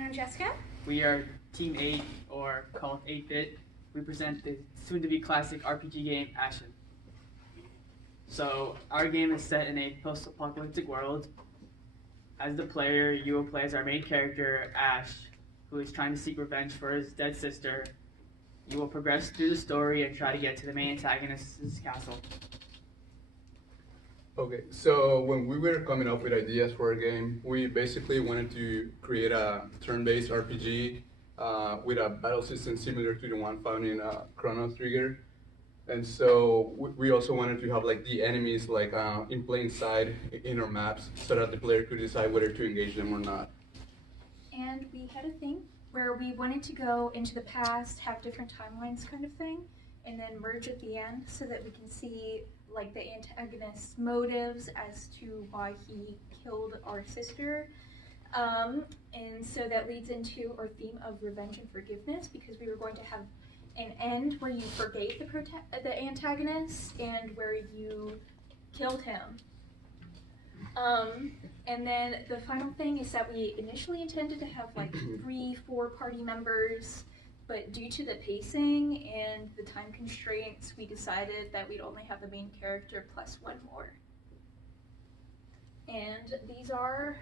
And I'm Jessica. We are Team 8, or called 8-Bit. We present the soon-to-be classic RPG game, Ashen. So, our game is set in a post-apocalyptic world. As the player, you will play as our main character, Ash, who is trying to seek revenge for his dead sister. You will progress through the story and try to get to the main antagonist's castle. Okay, so when we were coming up with ideas for a game, we basically wanted to create a turn-based RPG with a battle system similar to the one found in Chrono Trigger. And so we also wanted to have like the enemies like in plain sight in our maps so that the player could decide whether to engage them or not. And we had a thing where we wanted to go into the past, have different timelines kind of thing, and then merge at the end so that we can see like the antagonist's motives as to why he killed our sister. And so that leads into our theme of revenge and forgiveness, because we were going to have an end where you forgave the antagonist and where you killed him. And then the final thing is that we initially intended to have like 3-4 party members, but due to the pacing and the time constraints, we decided that we'd only have the main character plus one more. And these are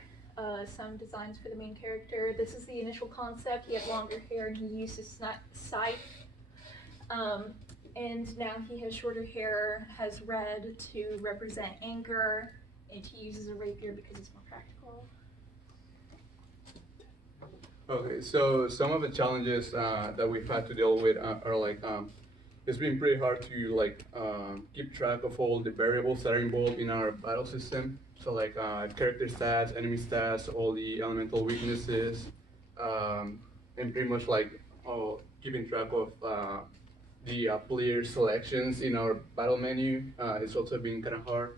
some designs for the main character. This is the initial concept. He had longer hair and he used his scythe. And now he has shorter hair, has red to represent anger, and he uses a rapier because it's more practical. Okay, so some of the challenges that we've had to deal with are like, it's been pretty hard to like keep track of all the variables that are involved in our battle system. So like character stats, enemy stats, all the elemental weaknesses, and pretty much like keeping track of the player selections in our battle menu. It's also been kind of hard.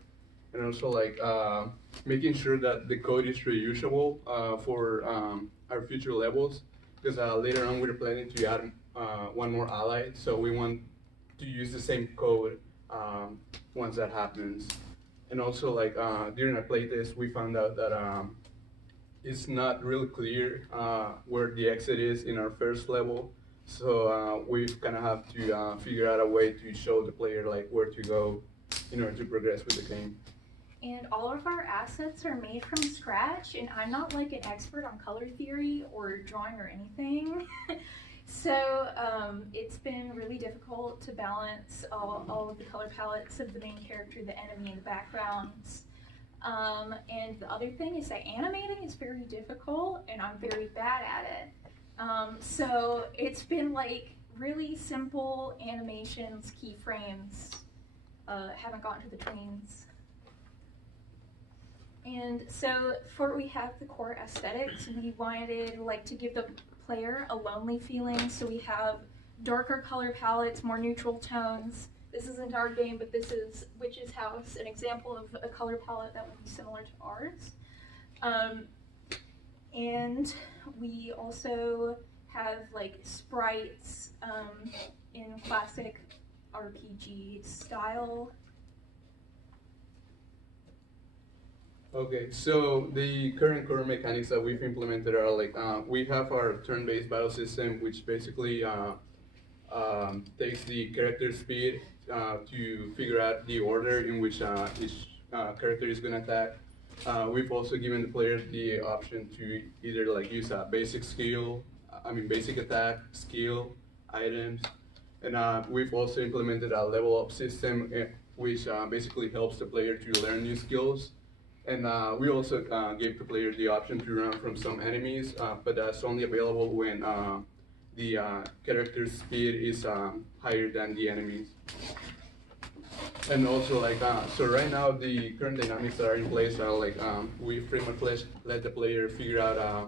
And also like making sure that the code is reusable for our future levels, because later on we're planning to add one more ally, so we want to use the same code once that happens. And also like during our playtest we found out that it's not really clear where the exit is in our first level, so we kind of have to figure out a way to show the player like where to go in order to progress with the game. And all of our assets are made from scratch, and I'm not like an expert on color theory or drawing or anything. So it's been really difficult to balance all of the color palettes of the main character, the enemy, and the backgrounds. And the other thing is that animating is very difficult, and I'm very bad at it. So it's been like really simple animations, keyframes, haven't gotten to the tweens. And so we have the core aesthetics. We wanted like to give the player a lonely feeling, so we have darker color palettes, more neutral tones. This isn't our game, but this is Witch's House, an example of a color palette that would be similar to ours. And we also have like sprites in classic RPG style. Okay, so the current core mechanics that we've implemented are like, we have our turn-based battle system, which basically takes the character speed to figure out the order in which each character is going to attack. We've also given the player the option to either like use a basic basic attack, skill, items, and we've also implemented a level up system, which basically helps the player to learn new skills. And we also gave the player the option to run from some enemies, but that's only available when the character's speed is higher than the enemies. And also like, so right now the current dynamics that are in place are like, we pretty much let the player figure out a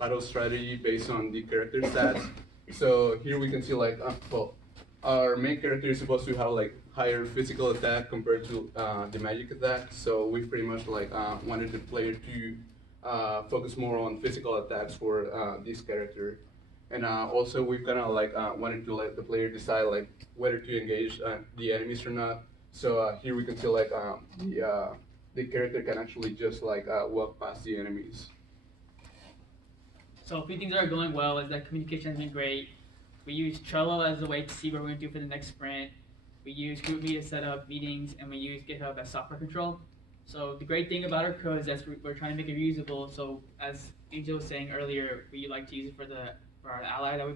battle strategy based on the character stats. So here we can see like, well, our main character is supposed to have like higher physical attack compared to the magic attack. So we pretty much like wanted the player to focus more on physical attacks for this character. And also we kind of like wanted to let the player decide like whether to engage the enemies or not. So here we can see like the character can actually just like walk past the enemies. So a few things that are going well is that communication has been great. We use Trello as a way to see what we're going to do for the next sprint. We use GroupMe to set up meetings, and we use GitHub as software control. So the great thing about our code is that we're trying to make it reusable. So as Angel was saying earlier, we like to use it for our ally that we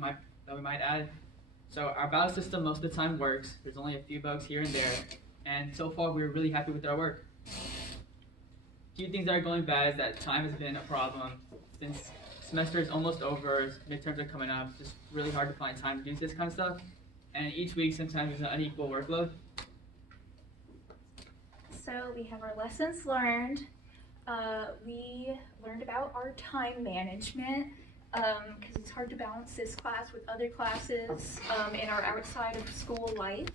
might add. So our battle system most of the time works. There's only a few bugs here and there, and so far we're really happy with our work. A few things that are going bad is that time has been a problem. Since semester is almost over, midterms are coming up, it's just really hard to find time to do this kind of stuff. And each week sometimes there's an unequal workload. So we have our lessons learned. We learned about our time management because it's hard to balance this class with other classes in our outside of school life.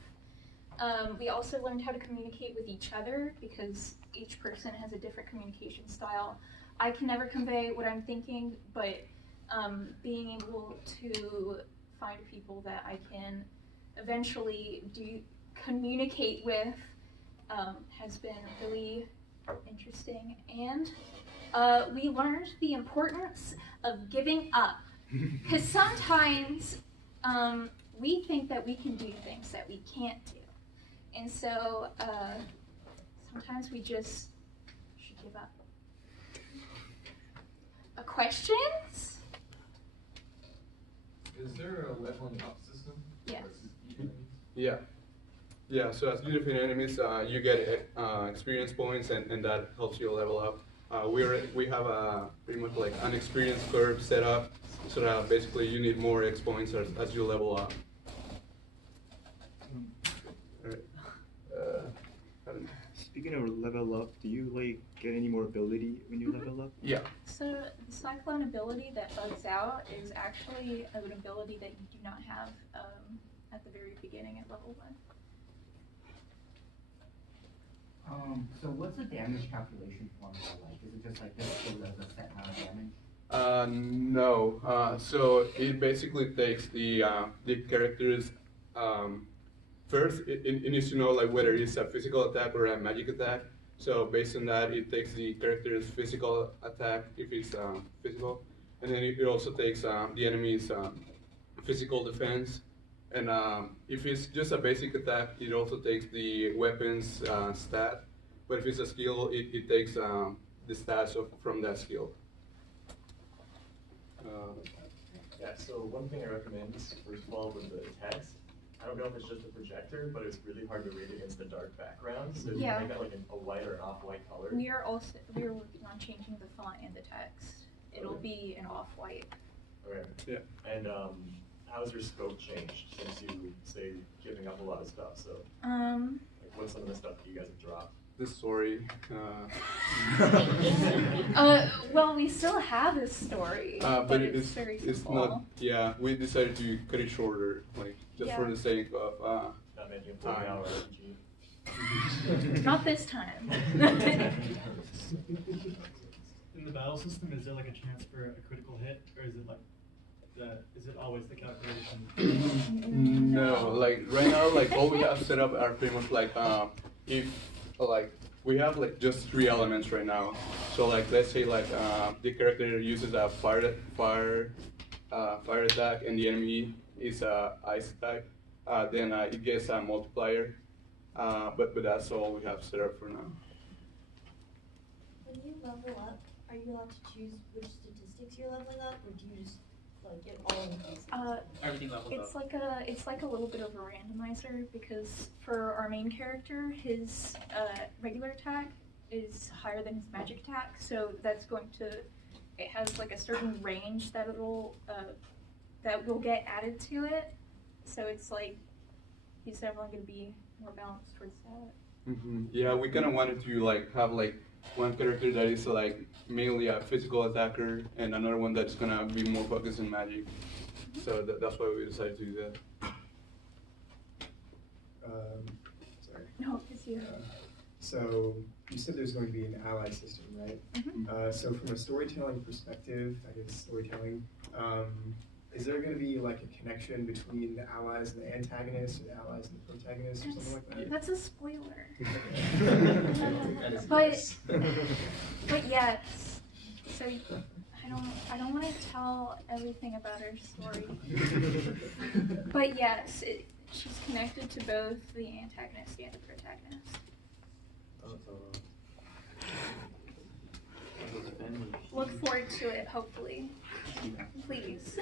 We also learned how to communicate with each other because each person has a different communication style. I can never convey what I'm thinking, but being able to find people that I can eventually communicate with has been really interesting. And we learned the importance of giving up. Because sometimes we think that we can do things that we can't do. And so sometimes we just should give up. Questions? Is there a leveling up system? Yes. Yeah. Yeah, so as you defeat enemies, you get experience points, and that helps you level up. We have a pretty much like an experience curve set up, so that basically you need more X points as you level up. Speaking of level up, do you like get any more ability when you level up? Yeah. So the Cyclone ability that bugs out is actually an ability that you do not have at the very beginning at level 1. So what's the damage calculation formula like? Is it just like this goes as a set amount of damage? No. So it basically takes the character's first, it needs to know like whether it's a physical attack or a magic attack. So based on that, it takes the character's physical attack if it's physical, and then it also takes the enemy's physical defense. And if it's just a basic attack, it also takes the weapon's stat. But if it's a skill, it takes the stats from that skill. Yeah, so one thing I recommend is, first of all, with the text, I don't know if it's just a projector, but it's really hard to read against the dark background. So if you Yeah. make that like a white or an off-white color. We are working on changing the font and the text. It'll be an off-white. Okay. Yeah. And how's your scope changed since you say giving up a lot of stuff? So like, what's some of the stuff that you guys have dropped? The story. Well, we still have a story, But it's very simple. it's not. Yeah, we decided to cut it shorter, like just for Yeah. the sake of. Not making a 40-hour RPG. Not this time. In the battle system, is there like a chance for a critical hit, or is it like is it always the calculation? No, like right now, like all we have set up are pretty much like if like we have like just 3 elements right now. So like let's say like the character uses a fire attack and the enemy is a ice attack, then it gets a multiplier. But that's all we have set up for now. When you level up, are you allowed to choose which statistics you're leveling up, or do you just like it all increases? Everything levels up. It's like a little bit of a randomizer because for our main character, his regular attack is higher than his magic attack, so that's going to, it has like a certain range that that will get added to it. So it's like he's definitely going to be more balanced towards that. Yeah, we kind of wanted to like have like one character that is like mainly a physical attacker and another one that's gonna be more focused on magic. So that's why we decided to do that. Sorry. No, it's you. So you said there's going to be an ally system, right? So from a storytelling perspective, is there going to be like a connection between the allies and the antagonists, or the allies and the protagonists, or something like that? That's a spoiler. That is But nice. But yes, so I I don't want to tell everything about her story. But yes, she's connected to both the antagonist and the protagonist. Look forward to it, hopefully. Please.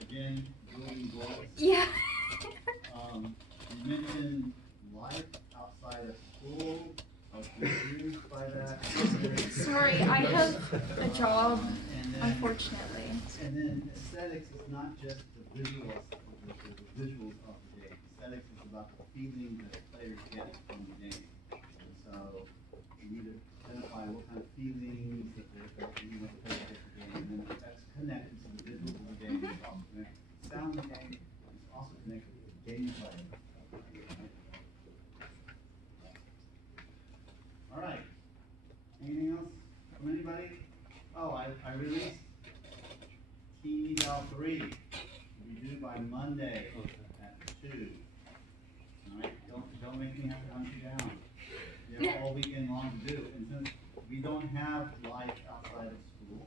Again, building blocks. Yeah. You mentioned life outside of school. I was confused by that. Sorry, I have a job, And then, unfortunately. and then aesthetics is not just the visuals, the visuals of the game. Aesthetics is about the feeling that the players get from the game. And so you need to identify what kind of feelings that the players get from the game, and then that's connected to the visuals of the game. It's also connected to the sound of the game. It's also connected to the gameplay. All right. Anything else from anybody? Oh, I released TEL 3. Will be due by Monday at 2. All right. Don't make me have to hunt you down. You have all weekend long to do, and since we don't have life outside of school.